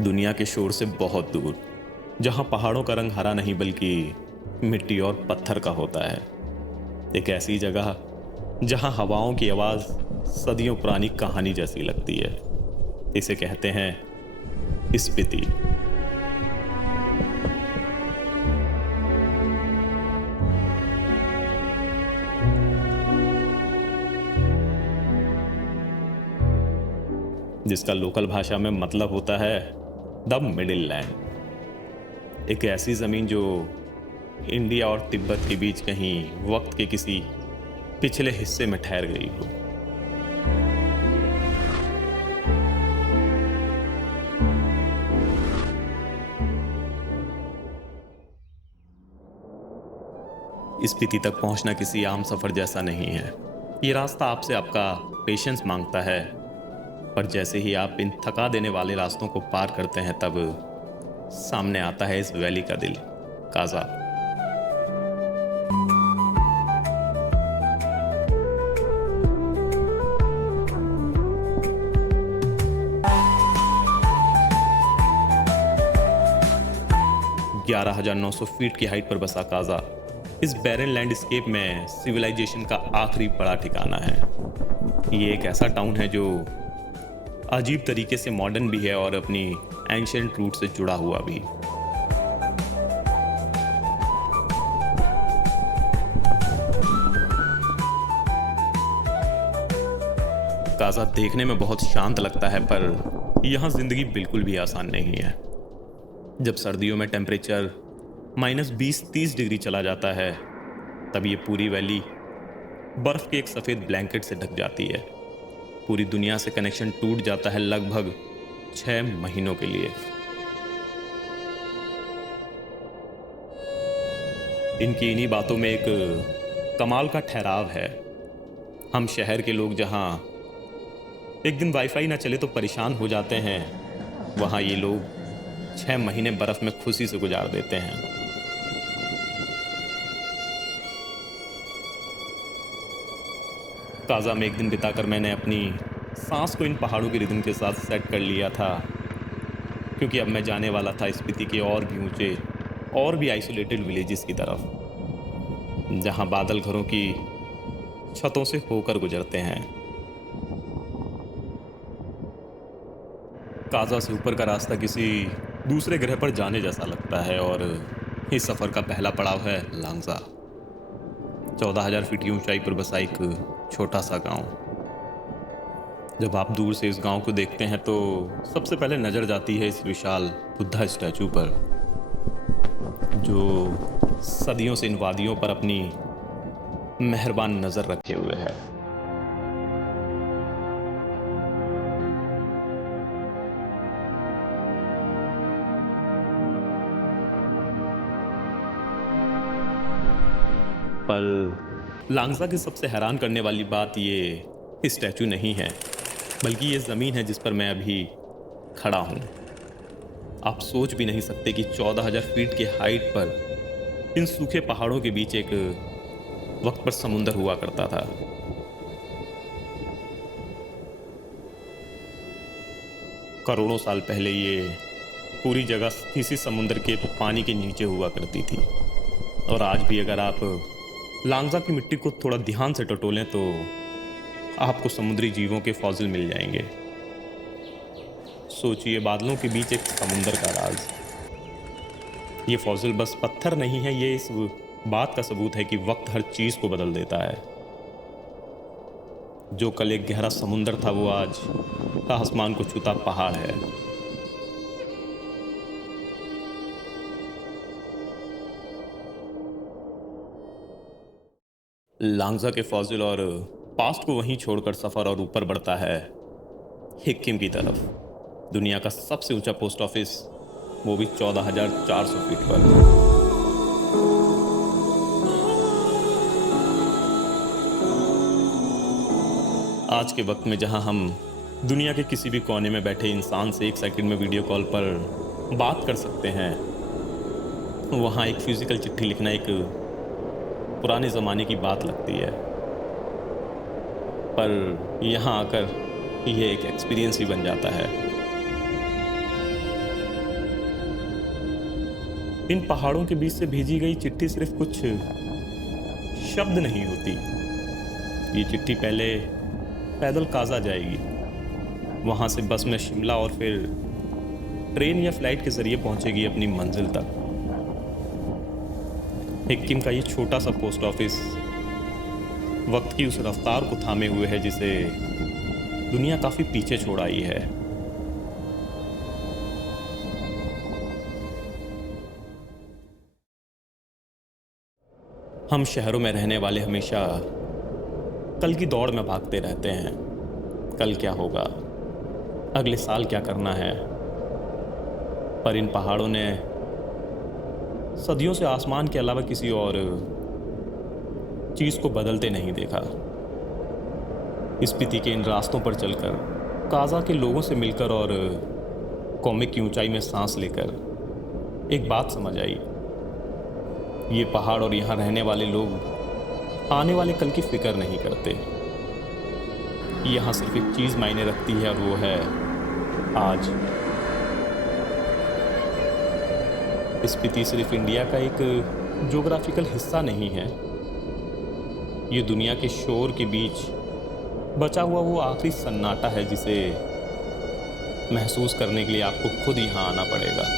दुनिया के शोर से बहुत दूर, जहां पहाड़ों का रंग हरा नहीं बल्कि मिट्टी और पत्थर का होता है। एक ऐसी जगह जहां हवाओं की आवाज सदियों पुरानी कहानी जैसी लगती है। इसे कहते हैं स्पीति। जिसका लोकल भाषा में मतलब होता है द मिडिल लैंड। एक ऐसी जमीन जो इंडिया और तिब्बत के बीच कहीं वक्त के किसी पिछले हिस्से में ठहर गई हो। स्पीति तक पहुंचना किसी आम सफर जैसा नहीं है। ये रास्ता आपसे आपका पेशेंस मांगता है, पर जैसे ही आप इन थका देने वाले रास्तों को पार करते हैं तब सामने आता है इस वैली का दिल, काजा। ग्यारह 11,900 फीट की हाइट पर बसा काजा इस बैरन लैंडस्केप में सिविलाइजेशन का आखिरी बड़ा ठिकाना है। ये एक ऐसा टाउन है जो अजीब तरीके से मॉडर्न भी है और अपनी एंशिएंट रूट से जुड़ा हुआ भी। काजा देखने में बहुत शांत लगता है, पर यहां जिंदगी बिल्कुल भी आसान नहीं है। जब सर्दियों में टेम्परेचर -20-30 डिग्री चला जाता है, तब ये पूरी वैली बर्फ के एक सफेद ब्लैंकेट से ढक जाती है। पूरी दुनिया से कनेक्शन टूट जाता है लगभग 6 महीनों के लिए। इनकी इन्हीं बातों में एक कमाल का ठहराव है। हम शहर के लोग जहां एक दिन वाईफाई ना चले तो परेशान हो जाते हैं, वहां ये लोग 6 महीने बर्फ में खुशी से गुजार देते हैं। काजा में एक दिन बिताकर मैंने अपनी सांस को इन पहाड़ों के रिदम के साथ सेट कर लिया था, क्योंकि अब मैं जाने वाला था स्पीति के और भी ऊंचे और भी आइसोलेटेड विलेजेस की तरफ, जहां बादल घरों की छतों से होकर गुजरते हैं। काजा से ऊपर का रास्ता किसी दूसरे ग्रह पर जाने जैसा लगता है, और इस सफर का पहला पड़ाव है लांगजा। 14,000 फीट की ऊंचाई पर बसा एक छोटा सा गांव। जब आप दूर से इस गांव को देखते हैं तो सबसे पहले नजर जाती है इस विशाल बुद्धा स्टैचू पर, जो सदियों से इन वादियों पर अपनी मेहरबान नजर रखे हुए है। पर लांगजा की सबसे हैरान करने वाली बात ये स्टैचू नहीं है, बल्कि ये ज़मीन है जिस पर मैं अभी खड़ा हूँ। आप सोच भी नहीं सकते कि 14,000 फीट की हाइट पर इन सूखे पहाड़ों के बीच एक वक्त पर समुंदर हुआ करता था। करोड़ों साल पहले ये पूरी जगह इसी समुंदर के पानी के नीचे हुआ करती थी, और आज भी अगर आप लांगजा की मिट्टी को थोड़ा ध्यान से टटोलें तो आपको समुद्री जीवों के फॉसिल मिल जाएंगे। सोचिए, बादलों के बीच एक समुंदर का राज। ये फॉसिल बस पत्थर नहीं है, ये इस बात का सबूत है कि वक्त हर चीज को बदल देता है। जो कल एक गहरा समुंदर था वो आज आसमान को छूता पहाड़ है। लांगजा के फॉसिल और पास्ट को वहीं छोड़कर सफर और ऊपर बढ़ता है हिक्किम की तरफ। दुनिया का सबसे ऊंचा पोस्ट ऑफिस, वो भी 14,400 फीट पर। आज के वक्त में जहां हम दुनिया के किसी भी कोने में बैठे इंसान से 1 सेकंड में वीडियो कॉल पर बात कर सकते हैं, वहां एक फिजिकल चिट्ठी लिखना एक पुराने ज़माने की बात लगती है। पर यहाँ आकर यह एक एक्सपीरियंस ही बन जाता है। इन पहाड़ों के बीच से भेजी गई चिट्ठी सिर्फ कुछ शब्द नहीं होती। ये चिट्ठी पहले पैदल काजा जाएगी, वहां से बस में शिमला और फिर ट्रेन या फ्लाइट के जरिए पहुंचेगी अपनी मंजिल तक। सिक्किम का ये छोटा सा पोस्ट ऑफिस वक्त की उस रफ्तार को थामे हुए है जिसे दुनिया काफी पीछे छोड़ आई है। हम शहरों में रहने वाले हमेशा कल की दौड़ में भागते रहते हैं। कल क्या होगा, अगले साल क्या करना है। पर इन पहाड़ों ने सदियों से आसमान के अलावा किसी और चीज को बदलते नहीं देखा। स्पीति के इन रास्तों पर चलकर, काजा के लोगों से मिलकर और कॉमिक की ऊंचाई में सांस लेकर एक बात समझ आई। ये पहाड़ और यहाँ रहने वाले लोग आने वाले कल की फिक्र नहीं करते। यहाँ सिर्फ एक चीज मायने रखती है और वो है आज। स्पीति सिर्फ इंडिया का एक ज्योग्राफिकल हिस्सा नहीं है, ये दुनिया के शोर के बीच बचा हुआ वो आखिरी सन्नाटा है जिसे महसूस करने के लिए आपको खुद यहाँ आना पड़ेगा।